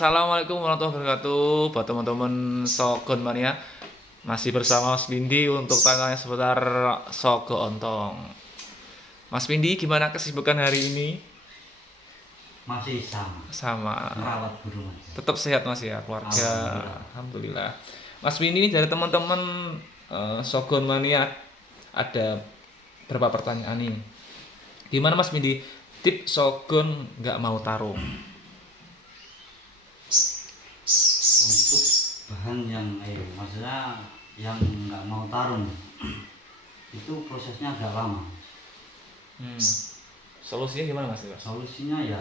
Assalamualaikum warahmatullahi wabarakatuh buat teman-teman Shogun Mania. Masih bersama Mas Windy untuk tanya seputar Sogo Ontong. Mas Windy, gimana kesibukan hari ini? Masih sama. Sama. Merawat burung. Tetap sehat Mas ya, keluarga. Alhamdulillah. Mas Windy ini dari teman-teman Shogun Mania ada berapa pertanyaan nih. Gimana Mas Windy tips Shogun nggak mau tarung? Untuk bahan yang maksudnya yang nggak mau tarung itu prosesnya agak lama. Solusinya gimana Mas? Solusinya ya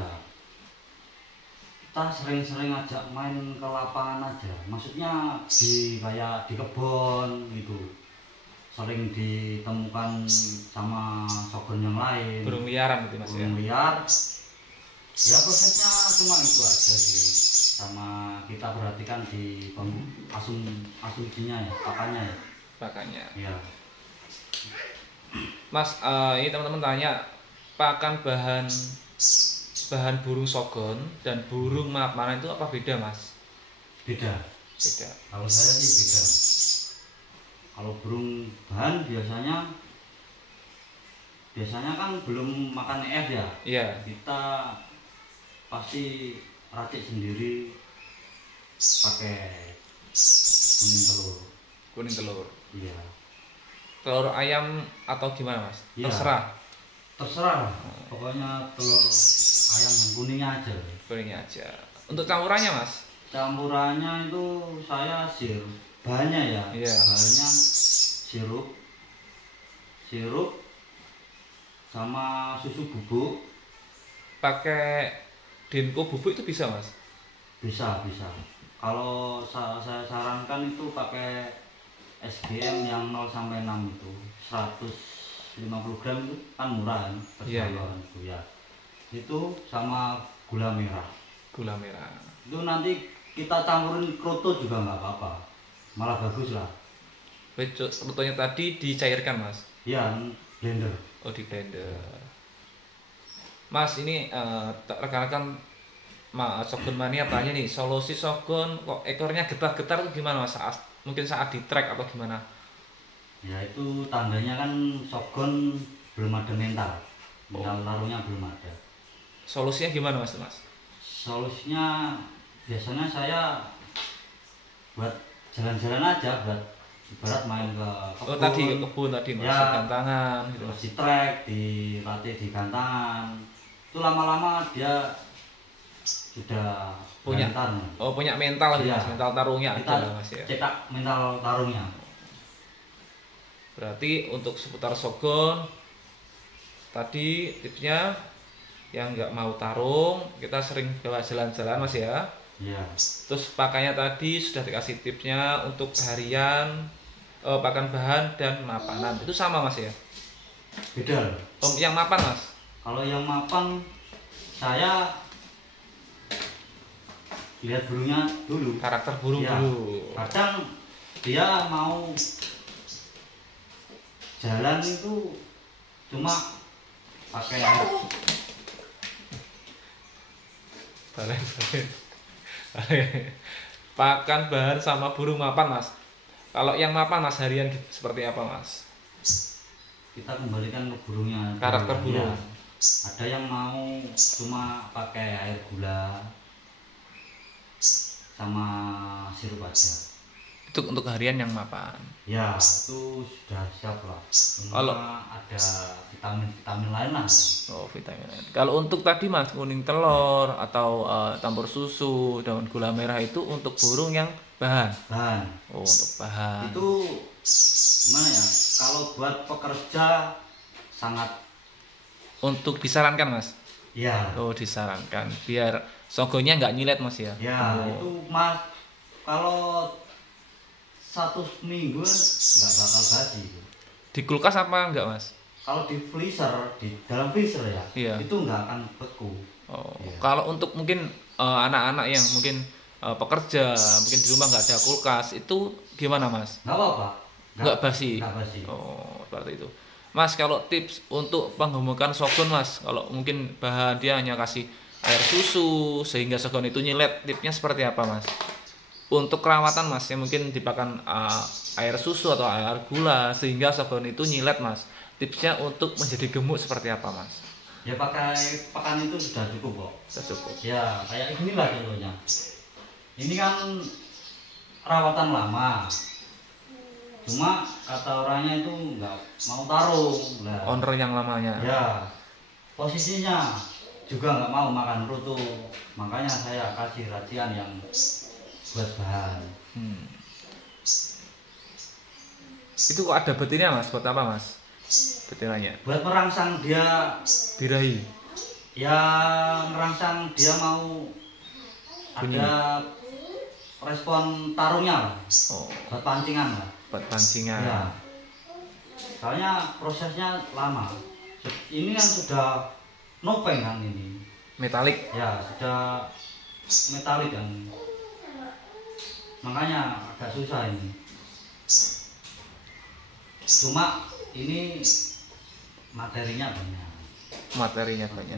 kita sering-sering ajak main ke lapangan aja. Maksudnya kayak di kebun gitu. Sering ditemukan sama shogun yang lain. Burung liaran gitu Mas ya. Burung liar. Ya prosesnya cuma itu aja sih. Sama kita perhatikan di asumsinya ya, pakannya ya. Pakannya. Ya. Mas, ini teman-teman tanya, pakan bahan burung Shogun dan burung mapan itu apa beda Mas? Beda. Beda. Kalau saya sih beda. Kalau burung bahan biasanya kan belum makan ya. Iya. Kita pasti racik sendiri pakai kuning telur. Iya. Telur ayam atau gimana Mas? Iya. Terserah. Pokoknya telur ayam yang kuningnya aja. Kuningnya aja. Untuk campurannya Mas? Campurannya itu saya bahannya ya. Iya. Bahannya sirup sama susu bubuk. Pakai Denko bubuk itu bisa Mas? Bisa. Kalau saya sarankan itu pakai SGM yang 0 sampai 6 itu 150 gram itu kan murah kan per galon itu ya. Itu sama gula merah. Gula merah. Itu nanti kita campurin kroto juga nggak apa-apa. Malah bagus lah. Krotonya tadi dicairkan Mas? Iya, blender. Oh, di blender. Mas, ini rekan-rekan Shogun Mania tanya nih, solusi Shogun kok ekornya getar-getar itu gimana Mas? Mungkin saat di track atau gimana? Ya itu tandanya kan Shogun belum ada mental tarungnya belum ada. Solusinya gimana Mas? Solusinya biasanya saya buat jalan-jalan aja, buat ibarat main ke kebun. Oh tadi ke kebun tadi Mas, ya, gantangan gitu. Terus di track, dilatih di gantangan. Itu lama-lama dia sudah punya mental. Oh, punya mental gitu ya. Mas, mental tarungnya kita ada Mas ya. cetak mental tarungnya. Berarti untuk seputar Shogun tadi tipsnya yang nggak mau tarung, kita sering bawa jalan-jalan Mas ya. Iya. Terus pakannya tadi sudah dikasih tipsnya untuk harian, pakan bahan dan mapanan. Itu sama Mas ya? Beda. Yang mapan Mas? Kalau yang mapan saya lihat burungnya dulu. Karakter burung ya, dulu. Kadang dia mau jalan itu cuma pakai Balen. Pakan bahan sama burung mapan Mas. Kalau yang mapan Mas harian seperti apa Mas? Kita kembalikan ke burungnya. Karakter burung. Ya. Ada yang mau cuma pakai air gula sama sirup aja. Itu untuk harian yang mapan. Ya, itu sudah siap lah. Kalau ada vitamin lain lah. Oh, vitamin lain. Kalau untuk tadi Mas kuning telur atau campur susu daun gula merah itu untuk burung yang bahan. Oh, untuk bahan. Itu gimana ya? Kalau buat pekerja sangat untuk disarankan Mas. Ya. Oh, disarankan biar Shogunnya nggak nyilet Mas ya. Ya, itu Mas kalau 1 minggu nggak bakal basi. Di kulkas apa enggak Mas? Kalau di dalam freezer ya, iya. Itu nggak akan beku. Oh, iya. Kalau untuk mungkin anak-anak yang mungkin pekerja, mungkin di rumah nggak ada kulkas, itu gimana Mas? Nggak apa-apa. Nggak basi. Nggak basi. Oh, seperti itu. Mas, kalau tips untuk penggemukan Shogun Mas, kalau mungkin bahan dia hanya kasih air susu sehingga Sogon itu nyilet. Tipsnya seperti apa Mas? Untuk perawatan Mas, yang mungkin dipakan air susu atau air gula sehingga Sogon itu nyilet Mas. Tipsnya untuk menjadi gemuk seperti apa Mas? Ya pakai pakan itu sudah cukup kok. Sudah cukup. Ya kayak inilah contohnya. Ini kan rawatan lama. Cuma kata orangnya itu nggak mau taruh. Nah, Owner yang lamanya. ya posisinya juga nggak mau makan rutu. Makanya saya kasih racian yang buat bahan. Itu kok ada betinanya Mas? Buat apa Mas? Betinanya? Buat merangsang dia Birahi. ya, merangsang dia mau Bunyi. ada respon tarungnya lah. Oh, Buat pancingan lah. buat pancingan. Ya. Soalnya prosesnya lama. Ini kan sudah nopeng kan ini. Metalik. Ya, sudah metalik kan. Makanya agak susah ini. Cuma ini materinya banyak. Materinya banyak.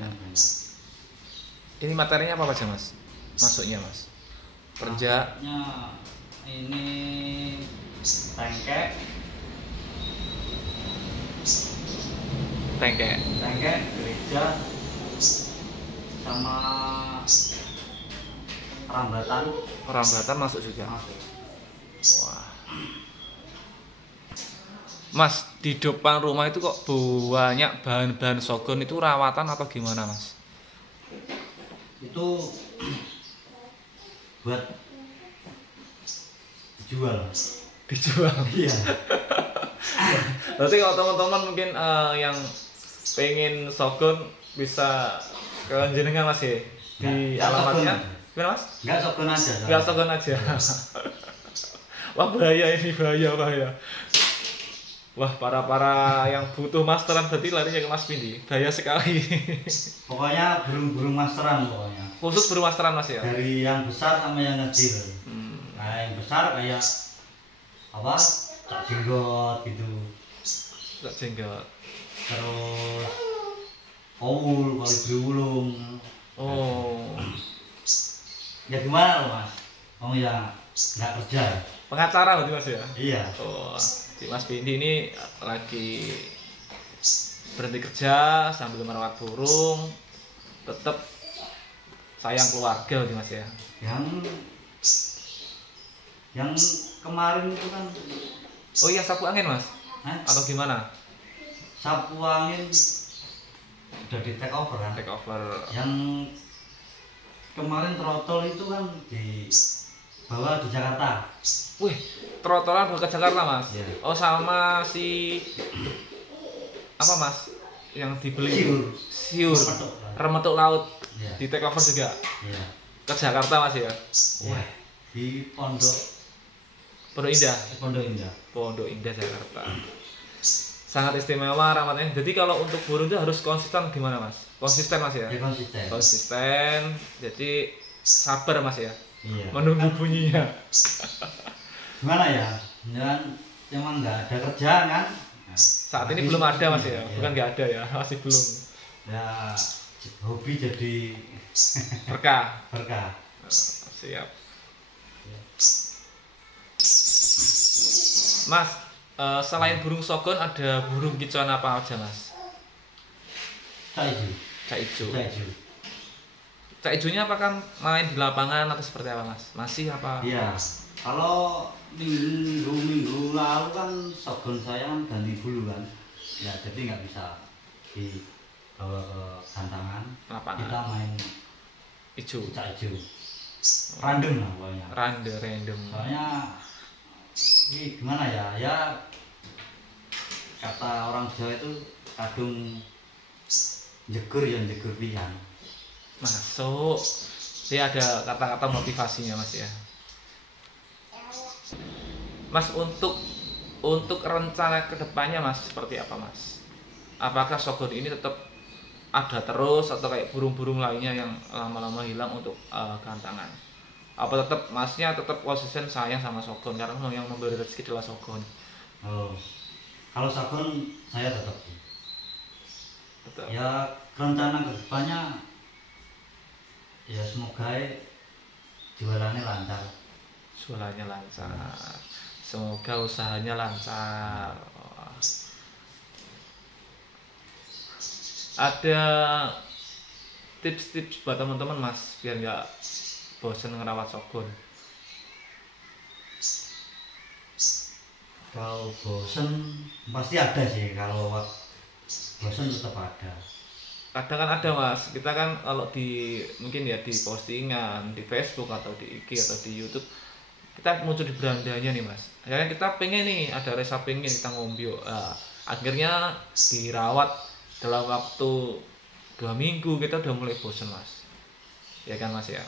Ini materinya apa aja Mas? Masuknya Mas? Kerja. Masuknya ini tengkek, gereja, sama rambatan Masuk juga. masuk. Wah. Mas, di depan rumah itu kok banyak bahan-bahan Sogon itu rawatan atau gimana Mas? Itu buat dijual. Dijual. Iya. Berarti kalau teman-teman mungkin yang pengen Sogon bisa ke jenengan Mas ya? Di Nggak alamatnya. Sogon. Gimana Mas? Enggak Sogon aja. Enggak Sogon aja. Wah bahaya ini, bahaya. Wah, para yang butuh masteran berarti larinya ke Mas Pindi. Bahaya sekali. Pokoknya burung-burung masteran pokoknya. Khusus burung masteran Mas ya? Dari yang besar sama yang kecil. Nah, yang besar kayak apa? Cak jenggot gitu. Cak jenggot. Terus owl, kolibri ulung. Oh. Ya gimana loh Mas? Oh ya nggak kerja. Pengacara berarti Mas ya? Iya. Oh, Mas Pindi ini lagi berhenti kerja sambil merawat burung, tetap sayang keluarga berarti Mas ya? Yang kemarin itu kan. Oh iya, sapu angin Mas? Atau gimana? Sapu angin udah di take over kan? Take over. Yang kemarin trotol itu kan dibawa di Jakarta. Wih, trotolan ke Jakarta Mas? Iya. Oh sama si apa Mas? Yang dibeli siur. Remetuk laut. Iya. Di take over juga. Iya. Ke Jakarta Mas ya? Iya. Di Pondok Indah. Pondok Indah Jakarta. Sangat istimewa ramatnya. Jadi kalau untuk burung itu harus konsisten gimana Mas? Konsisten Mas ya? Ya konsisten. Konsisten. Jadi sabar Mas ya? Iya. Menunggu bunyinya. Gimana ya? Emang nggak ada kerjaan kan? Nah, Saat ini belum ada Mas ya? Iya. Bukan nggak ada ya? Masih belum. Ya hobi jadi Berkah. Siap. Mas, selain burung Sogon ada burung kicauan apa aja Mas? Cak ijo. Cak ijonya apakah main di lapangan atau seperti apa Mas? Masih apa? Iya. Kalau minggu lalu kan Sogon saya kan ganti bulu kan. Ya jadi nggak bisa dibawa ke gantangan. Lapangan. Kita main Ijo. cak ijo. Random lah pokoknya. Random. Soalnya ini gimana ya? Ya kata orang Jawa itu kadung jegur pisan. Masuk. Dia ada kata-kata motivasinya Mas ya. Mas untuk rencana kedepannya Mas seperti apa Mas? Apakah Sogon ini tetap ada terus atau kayak burung-burung lainnya yang lama-lama hilang untuk gantangan? Apa tetap Masnya tetap konsisten sayang sama Sogon karena yang memberi rezeki adalah Sogon? Oh, kalau Sogon saya tetap. Tetap. Ya rencana kedepannya Ya semoga jualannya lancar. Jualannya lancar. Semoga usahanya lancar. Ada tips-tips buat teman-teman Mas biar nggak bosan ngerawat Shogun? Kalau bosen pasti ada sih, kalau bosen tetap ada. Kadang kan ada Mas, kita kan kalau di mungkin ya di postingan di Facebook atau di IG atau di YouTube kita muncul di berandanya nih Mas. Akhirnya kita pengen nih ada rasa pengen kita ngombio. Akhirnya dirawat dalam waktu 2 minggu kita udah mulai bosen Mas. Ya kan Mas ya.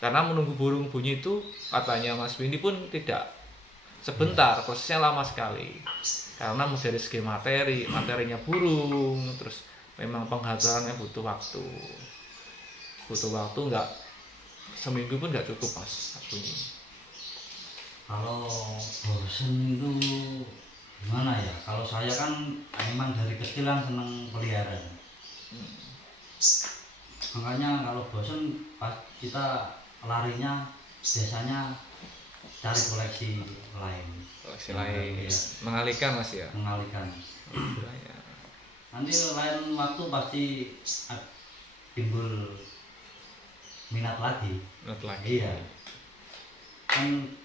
Karena menunggu burung bunyi itu katanya Mas Windy pun tidak sebentar, prosesnya lama sekali. Karena dari segi materinya burung, terus memang penghasilannya butuh waktu nggak seminggu pun nggak cukup Mas bunyi. Kalau bosen itu gimana ya? Kalau saya kan emang dari kecil kan seneng peliharaan. Makanya kalau bosen pas kita larinya biasanya cari koleksi lain. Ya. Mengalihkan Mas ya. Mengalihkan. Ya. Nanti lain waktu pasti timbul minat lagi. Iya. Kan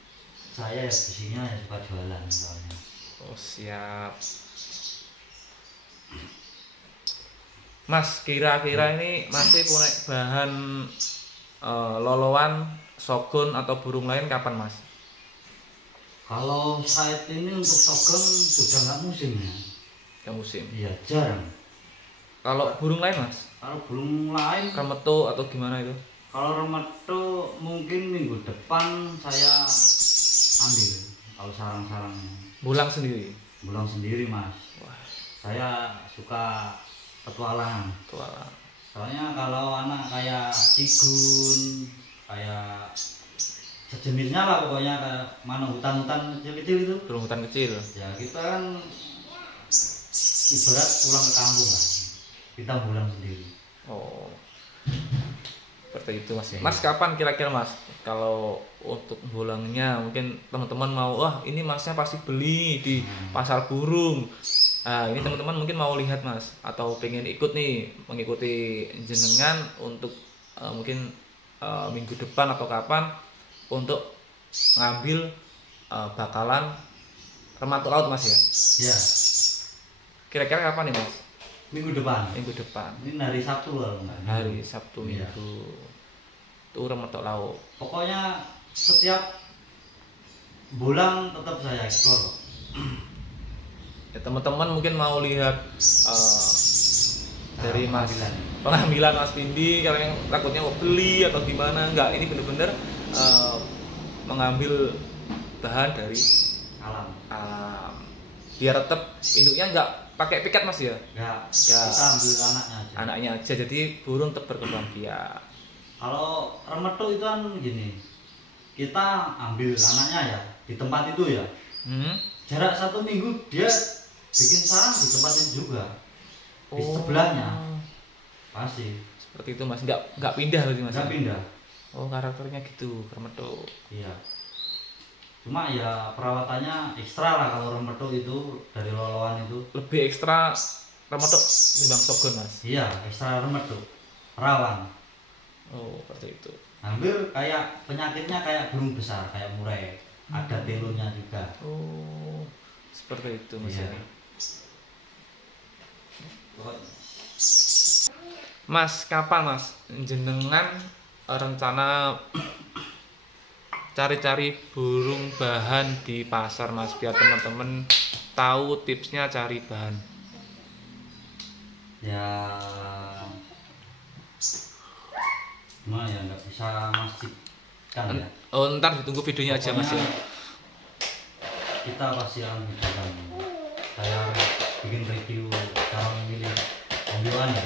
saya ya bisnisnya ya suka jualan soalnya. Oh siap. Mas kira-kira ini masih punya bahan lolowan, Shogun atau burung lain kapan Mas? Kalau saat ini untuk Shogun sudah nggak musim ya. Yang musim? Iya jarang. Kalau burung lain Mas? Kalau burung lain Remeto atau gimana itu? Kalau remeto mungkin minggu depan saya ambil. Kalau sarang-sarangnya Bulang sendiri? Bulang sendiri Mas. Wah. Saya suka petualangan. Soalnya kalau anak kayak cigun, kayak sejenisnya lah pokoknya, kayak mana hutan-hutan kecil-kecil itu. Burung hutan kecil. Ya kita kan ibarat pulang ke kampung lah. Kita bulang sendiri. Oh. Seperti itu Mas. Mas kapan kira-kira Mas? Kalau untuk bulangnya mungkin teman-teman mau, wah ini Masnya pasti beli di pasar burung. Nah, ini teman-teman mungkin mau lihat Mas atau pengen ikut nih mengikuti jenengan untuk mungkin minggu depan atau kapan untuk ngambil bakalan rematuk laut Mas ya? Ya. Kira-kira kapan nih Mas? Minggu depan. Minggu depan. Ini hari Sabtu loh. Hari Sabtu Iya. Minggu. Itu rematuk laut. Pokoknya setiap bulan tetap saya eksplor. Ya, teman-teman mungkin mau lihat dari Mas Pengambilan. pengambilan Mas Windy, kalau yang takutnya mau beli atau gimana, enggak, ini benar-benar mengambil bahan dari Alam. alam biar tetap induknya enggak pakai pikat Mas ya, Enggak. Ya. Kita ambil anaknya aja. anaknya aja, jadi burung tetap berkembang biak. Kalau remeto itu kan gini, kita ambil anaknya ya di tempat itu ya. Jarak 1 minggu dia bikin sarang di tempat itu juga, di sebelahnya pasti. Seperti itu Mas, nggak pindah berarti Mas? Nggak pindah. Oh karakternya gitu remeto. Iya. Cuma ya perawatannya ekstra lah kalau remeto itu dari loloan itu. Lebih ekstra remeto dibanding Shogun Mas? Iya, ekstra remeto, rawan. Oh seperti itu. Hampir kayak penyakitnya kayak burung besar, kayak murai. Ada telonya juga. Oh seperti itu Mas. Iya. Mas kapan Mas jenengan rencana cari-cari burung bahan di pasar Mas, biar teman-teman tahu tipsnya cari bahan? Ya gimana ya, nggak bisa memastikan ya. Oh ntar ditunggu videonya aja Mas ya. Kita pasti akan bikin, saya bikin review cara memilih ombulan ya.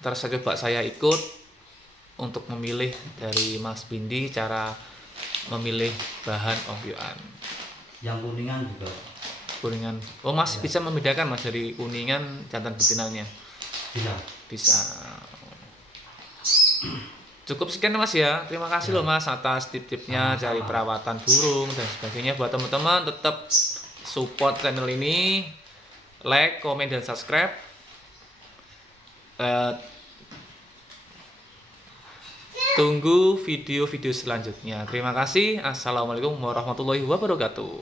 Ntar saya coba saya ikut untuk memilih dari Mas Windy cara memilih bahan ombyoan. Yang kuningan juga Kuningan. Oh Mas bisa membedakan Mas dari kuningan jantan betinanya? bisa. bisa. Cukup sekian Mas ya. Terima kasih loh Mas atas tip-tipnya cari perawatan burung dan sebagainya. Buat teman-teman tetap support channel ini, like, komen dan subscribe. Tunggu video-video selanjutnya. Terima kasih. Assalamualaikum warahmatullahi wabarakatuh.